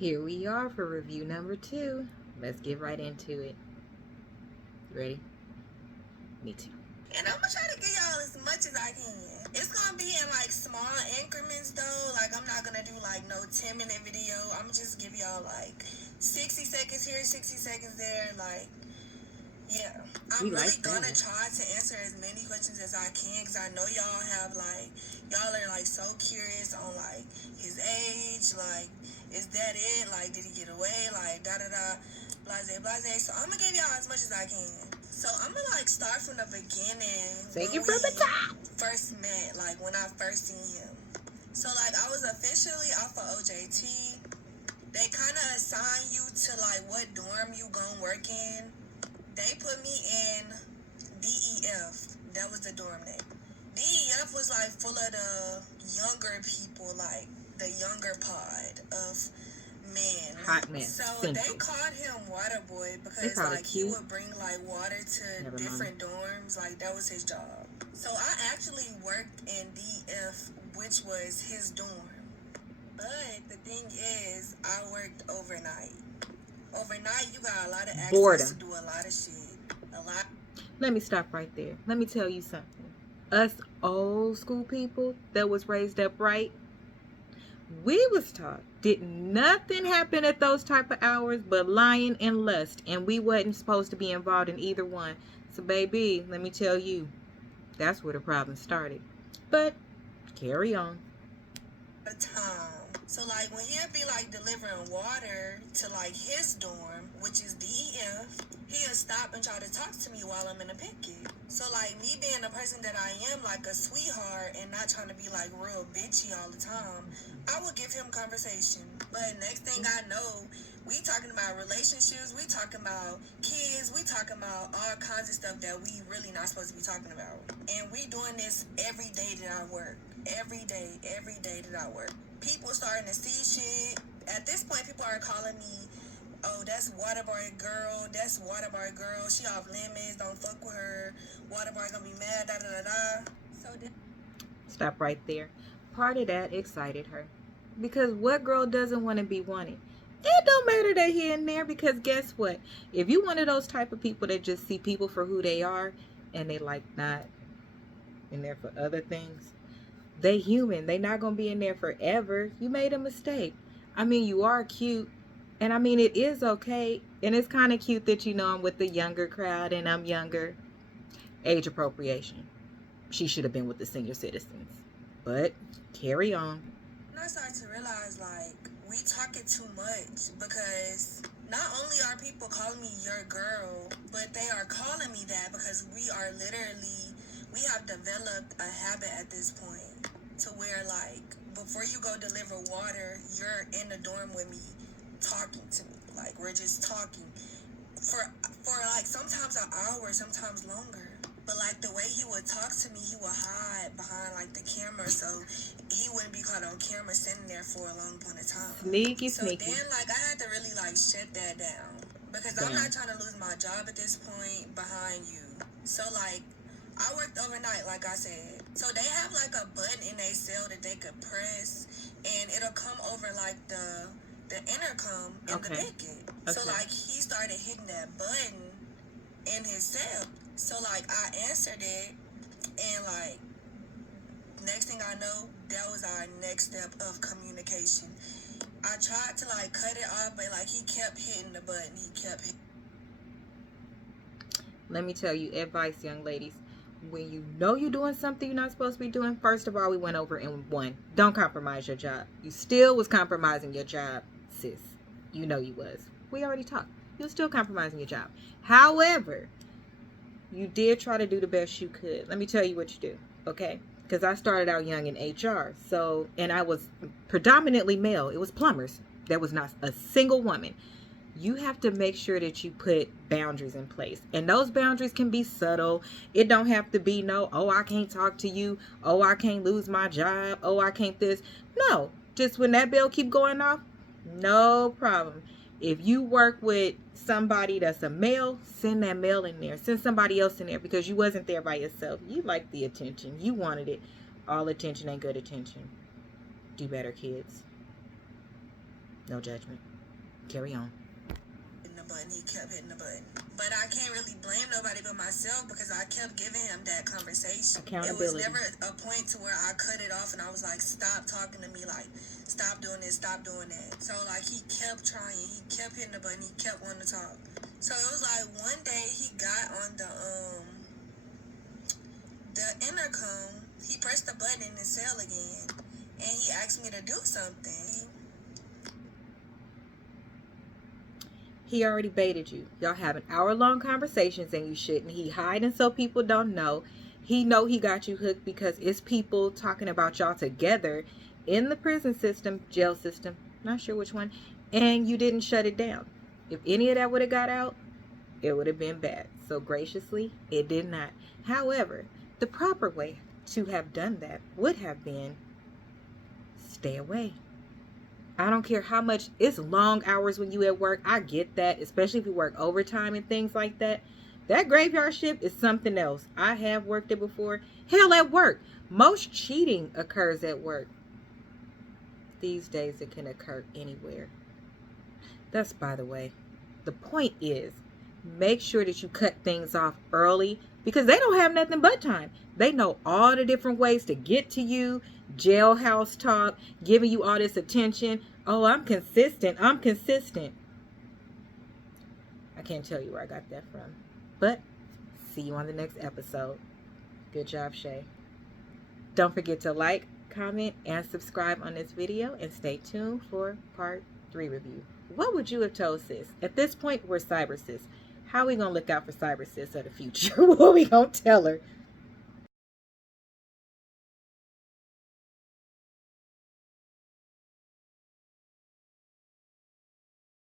Here we are for review number 2. Let's get right into it. Ready? Me too. And I'm gonna try to give y'all as much as I can. It's gonna be in like small increments though. Like I'm not gonna do like no 10-minute video. I'm gonna just give y'all like 60 seconds here, 60 seconds there. Like, yeah. I'm really gonna try to answer as many questions as I can, because I know y'all have like, y'all are like so curious on like his age, like, is that it? Like, did he get away? Like, da-da-da, blase, blase. So I'm gonna give y'all as much as I can. So I'm gonna like start from the beginning. Take it from the top. First met, like when I first seen him. So like I was officially off of OJT. They kind of assign you to like what dorm you gonna work in. They put me in DEF. That was the dorm name. DEF was like full of the younger people, like the younger pod of men. Hot men. So Central. they called him Water Boy because like he would bring like water to different dorms. Like that was his job. So I actually worked in DF, which was his dorm. But the thing is, I worked overnight. Overnight, you got a lot of access to do a lot of shit. A lot. Let me stop right there. Let me tell you something. Us old school people that was raised up right, we was taught did nothing happen at those type of hours but lying and lust, and we wasn't supposed to be involved in either one. So baby, let me tell you, that's where the problem started. But carry on. A time. So like when he'd be like delivering water to like his dorm, which is DEF, he'll stop and try to talk to me while I'm in a picket. So like me being the person that I am, like a sweetheart and not trying to be like real bitchy all the time, I would give him conversation. But next thing I know, we talking about relationships, we talking about kids, we talking about all kinds of stuff that we really not supposed to be talking about. And we doing this every day that I work. Every day that I work. People starting to see shit. At this point, people are calling me, oh, that's Waterboy girl. That's Waterboy girl. She off limits. Don't fuck with her. Waterboy gonna be mad. Da da da da. So stop right there. Part of that excited her, because what girl doesn't want to be wanted? It don't matter that here and there, because guess what? If you one of those type of people that just see people for who they are, and they like not in there for other things, they human. They not gonna be in there forever. You made a mistake. I mean, you are cute, and I mean it is okay, and it's kind of cute that you know I'm with the younger crowd and I'm younger. Age appropriation. She should have been with the senior citizens. But carry on. I started to realize like we talking too much, because not only are people calling me your girl, but they are calling me that because we are literally, we have developed a habit at this point to where like before you go deliver water, you're in the dorm with me talking to me. Like we're just talking for like sometimes an hour, sometimes longer. But like the way he would talk to me, he would hide behind like the camera, so he wouldn't be caught on camera sitting there for a long point of time. Sneaky. So then like I had to really like shut that down, because I'm not trying to lose my job at this point behind you. So like I worked overnight, like I said. So they have like a button in their cell that they could press, and it'll come over like the intercom in the picket. So like he started hitting that button in his cell. So like I answered it, and like next thing I know, that was our next step of communication. I tried to like cut it off, but like he kept hitting the button. He kept hitting. Let me tell you advice, young ladies. When you know you're doing something you're not supposed to be doing, first of all, we went over in 1. Don't compromise your job. You still was compromising your job, sis. You know you was. We already talked. You're still compromising your job. However, you did try to do the best you could. Let me tell you what you do, okay? Because I started out young in HR. So, and I was predominantly male. It was plumbers. There was not a single woman. You have to make sure that you put boundaries in place. And those boundaries can be subtle. It don't have to be no, oh, I can't talk to you. Oh, I can't lose my job. Oh, I can't this. No, just when that bell keep going off, no problem. If you work with somebody that's a male, send that male in there. Send somebody else in there, because you wasn't there by yourself. You liked the attention. You wanted it. All attention ain't good attention. Do better, kids. No judgment. Carry on. The button, he kept hitting the button. But I can't really blame nobody but myself because I kept giving him that conversation. It was never a point to where I cut it off and I was like, stop talking to me, like, stop doing this, stop doing that. So like he kept trying, he kept hitting the button, he kept wanting to talk. So it was like one day he got on the intercom, he pressed the button in his cell again, and he asked me to do something. He already baited you. Y'all having hour-long conversations and you shouldn't. He hiding so people don't know. He know he got you hooked because it's people talking about y'all together in the prison system, jail system, not sure which one, and you didn't shut it down. If any of that would have got out, it would have been bad. So graciously, it did not. However, the proper way to have done that would have been stay away. I don't care how much, it's long hours when you at work. I get that, especially if you work overtime and things like that. That graveyard shift is something else. I have worked it before. Hell, at work. Most cheating occurs at work. These days it can occur anywhere. That's by the way. The point is, make sure that you cut things off early because they don't have nothing but time. They know all the different ways to get to you. Jailhouse talk, giving you all this attention. Oh, I'm consistent. I'm consistent. I can't tell you where I got that from. But see you on the next episode. Good job, Shay. Don't forget to like, comment, and subscribe on this video. And stay tuned for part 3 review. What would you have told sis? At this point, we're cyber sis. How are we going to look out for cyber sis of the future? What are we going to tell her?